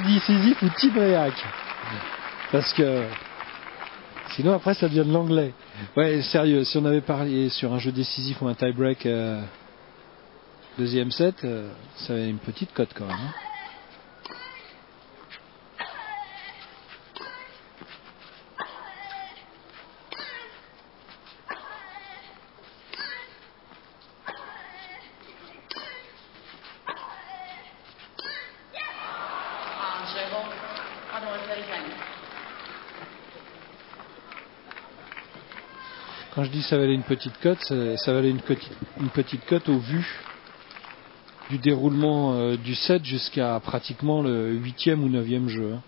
décisif ou Tibriac. Parce que sinon après ça devient de l'anglais. Ouais, sérieux, si on avait parlé sur un jeu décisif ou un tie-break deuxième set, ça avait une petite cote quand même. Hein. Quand je dis ça valait une petite cote, ça valait une petite cote au vu du déroulement du set jusqu'à pratiquement le 8e ou 9e jeu. Hein.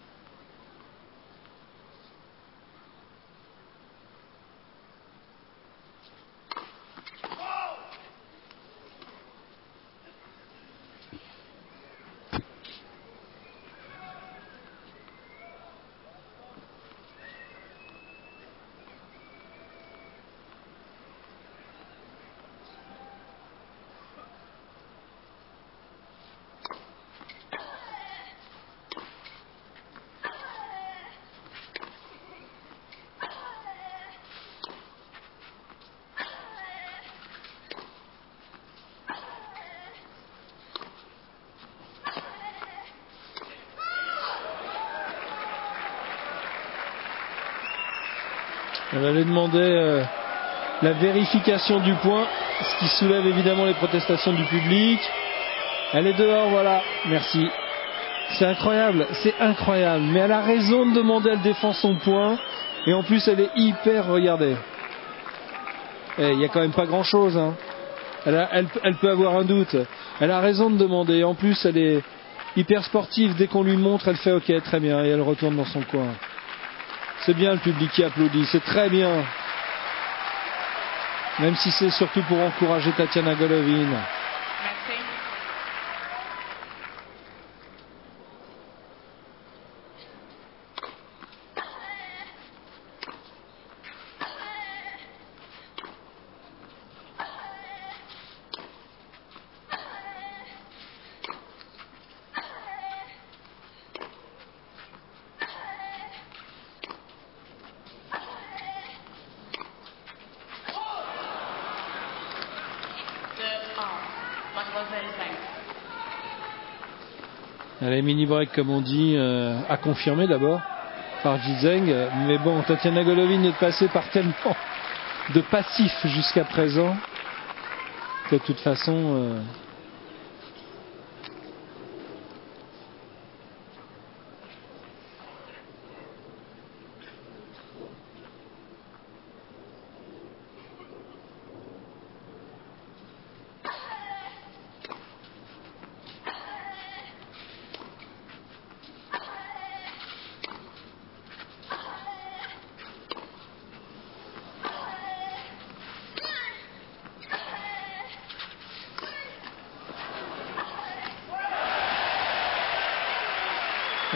Elle allait demander la vérification du point, ce qui soulève évidemment les protestations du public. Elle est dehors, voilà, merci. C'est incroyable, mais elle a raison de demander, elle défend son point, et en plus elle est hyper regardée. Il n'y a quand même pas grand chose, hein. Elle peut avoir un doute, elle a raison de demander, en plus elle est hyper sportive, dès qu'on lui montre elle fait ok, très bien, et elle retourne dans son coin. C'est bien le public qui applaudit, c'est très bien. Même si c'est surtout pour encourager Tatiana Golovin. Les mini-break comme on dit, à confirmer d'abord par Jizeng, mais bon, Tatiana Golovin est passée par tellement de passifs jusqu'à présent que de toute façon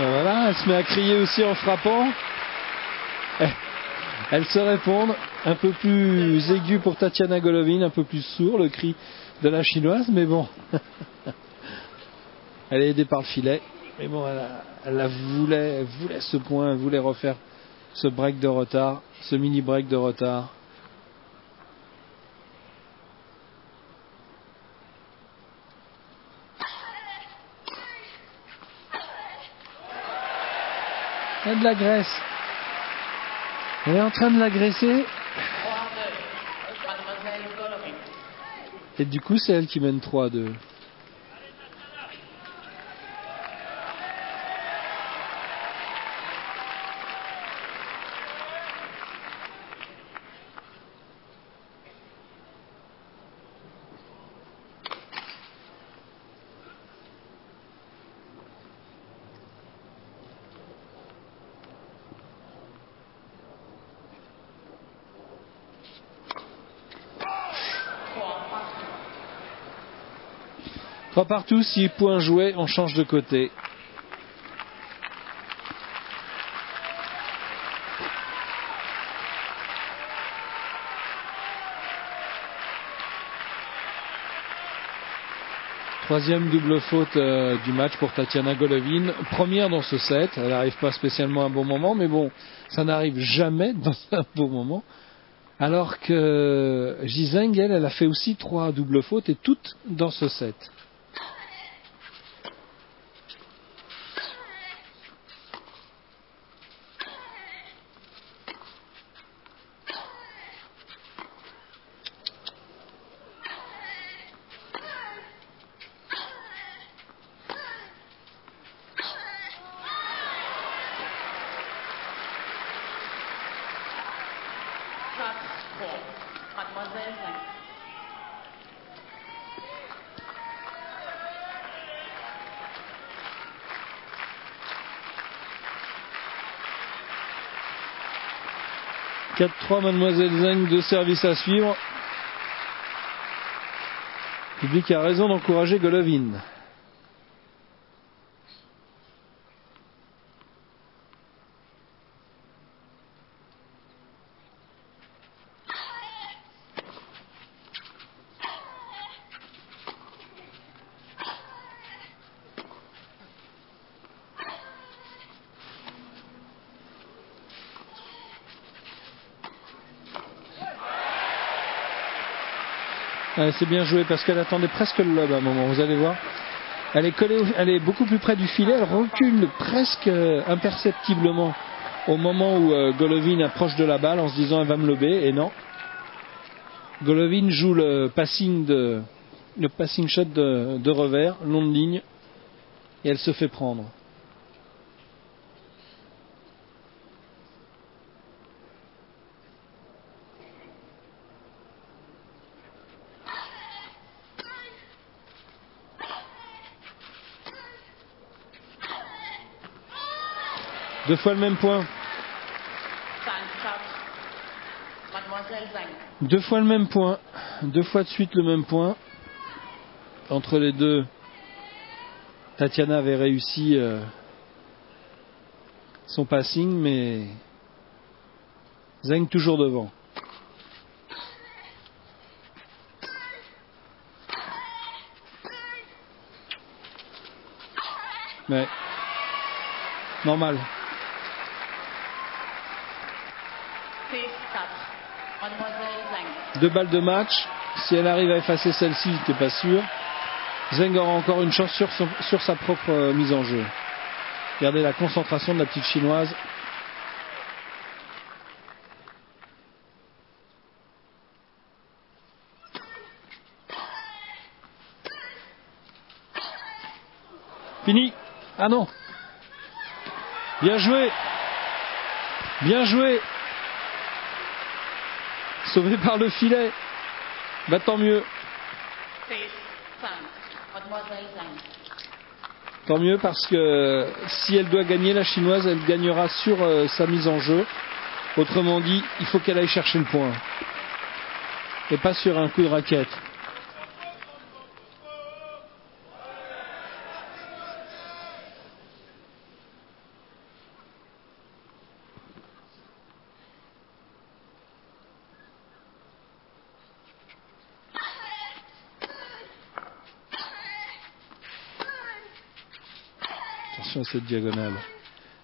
voilà, elle se met à crier aussi en frappant. Elles se répondent, un peu plus aigu pour Tatiana Golovin, un peu plus sourd le cri de la chinoise, mais bon. Elle est aidée par le filet, mais bon, elle voulait ce point, elle voulait refaire ce break de retard, ce mini break de retard. Elle a de la graisse. Elle est en train de l'agresser. Et du coup, c'est elle qui mène 3-2. Trois partout, 6 points joués, on change de côté. Troisième double faute du match pour Tatiana Golovin. Première dans ce set. Elle n'arrive pas spécialement à un bon moment, mais bon, ça n'arrive jamais dans un bon moment. Alors que Jizang, elle a fait aussi 3 doubles fautes et toutes dans ce set. Mademoiselle Zhang. « 4-3 Mademoiselle Zhang, 2 services à suivre. Le public a raison d'encourager Golovin. C'est bien joué parce qu'elle attendait presque le lob à un moment, vous allez voir. Elle est collée, elle est beaucoup plus près du filet, elle recule presque imperceptiblement au moment où Golovin approche de la balle en se disant elle va me lober, et non. Golovin joue le passing shot de revers, long de ligne, et elle se fait prendre. Deux fois le même point. Deux fois le même point. Deux fois de suite le même point. Entre les deux, Tatiana avait réussi son passing, mais Zhang toujours devant. Mais normal. 2 balles de match. Si elle arrive à effacer celle-ci, je n'étais pas sûr. Zhang aura encore une chance sur sa propre mise en jeu. Regardez la concentration de la petite chinoise. Fini. Ah non. Bien joué. Bien joué. Sauvé par le filet. Bah tant mieux. Tant mieux parce que si elle doit gagner, la chinoise, elle gagnera sur sa mise en jeu. Autrement dit, il faut qu'elle aille chercher le point. Et pas sur un coup de raquette. Attention à cette diagonale.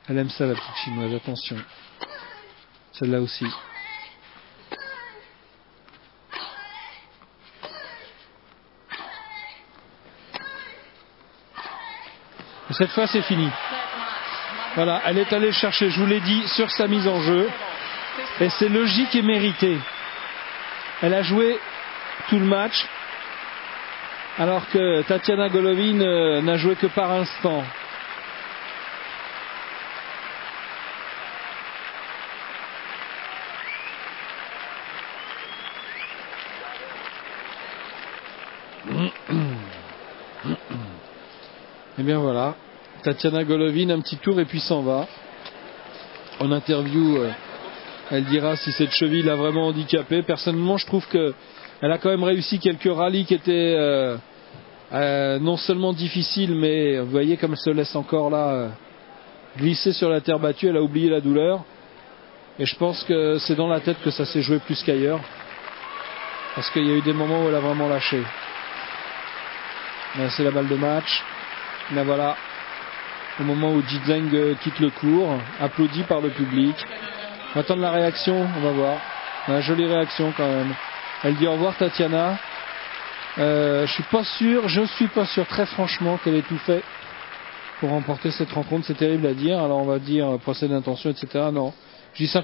Elle aime ça, la petite chinoise, attention. Celle-là aussi. Et cette fois, c'est fini. Voilà, elle est allée chercher, je vous l'ai dit, sur sa mise en jeu. Et c'est logique et mérité. Elle a joué tout le match, alors que Tatiana Golovin n'a joué que par instant. Et bien voilà, Tatiana Golovin, un petit tour et puis s'en va. En interview, elle dira si cette cheville l'a vraiment handicapée. Personnellement, je trouve qu'elle a quand même réussi quelques rallyes qui étaient non seulement difficiles, mais vous voyez comme elle se laisse encore là glisser sur la terre battue. Elle a oublié la douleur. Et je pense que c'est dans la tête que ça s'est joué plus qu'ailleurs. Parce qu'il y a eu des moments où elle a vraiment lâché. C'est la balle de match. Mais voilà, au moment où Ji Zheng quitte le court, applaudi par le public. On va attendre la réaction, on va voir. Jolie réaction quand même. Elle dit au revoir Tatiana. Je suis pas sûr très franchement qu'elle ait tout fait pour remporter cette rencontre. C'est terrible à dire. Alors on va dire procès d'intention, etc. Non, je dis simplement